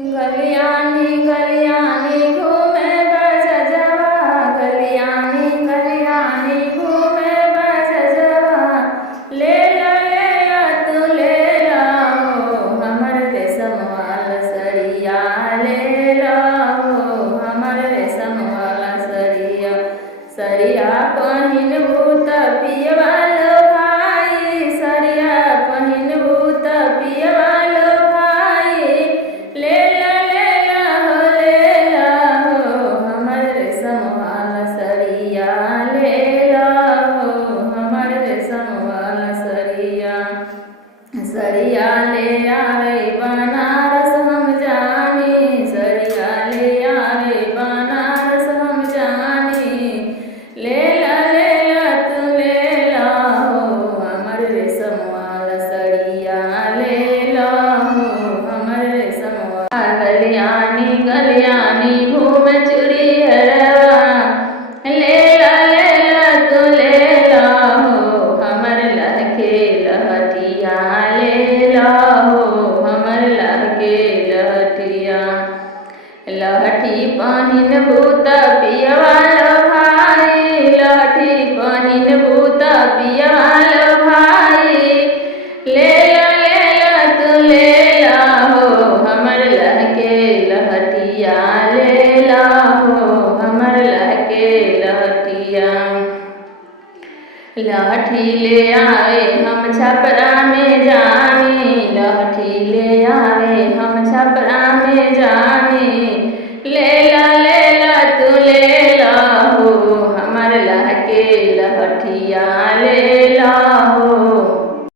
गलियानी गलियानी घूमे बजजवा, गलियानी गलियानी घूमे बजजवा। ले ला तू ले ला हो हमर रेशम वाला सरिया, ले ला हो हमर रेशम वाला सरिया। सरिया पहिनबू त पियवा लो भाई, सरिया पहिनबू त पियवा लो भाई। ले ला हो हमर रेशम वाला सरिया, ले ला हो हमर रेशम वाला सरिया। सरिया ले आवे बनारस हम जानी, सरिया ले आवे बनारस हम जानी। ले ला तू ले ला हो हमर रेशम वाला सरिया, ले ला हो हमर रेशम वाला। गलियानी गलियानी घूमे चूड़ी हरवा, ले ला तू ले ला हो हमर लहके लहटिया, ले ला हो हमर लहके लहटिया। लहठी पहिनबू त पियवा लो भाई, लहठी पहिनबू त पियवा लो भाई। ले ला तू ले ला हो हमर लहके लहटिया, ले ला हो हमर लहके लहटिया। लहठी ले आवे हम छपरा में जानी, लहठी ले आवे हम छपरा में जानी।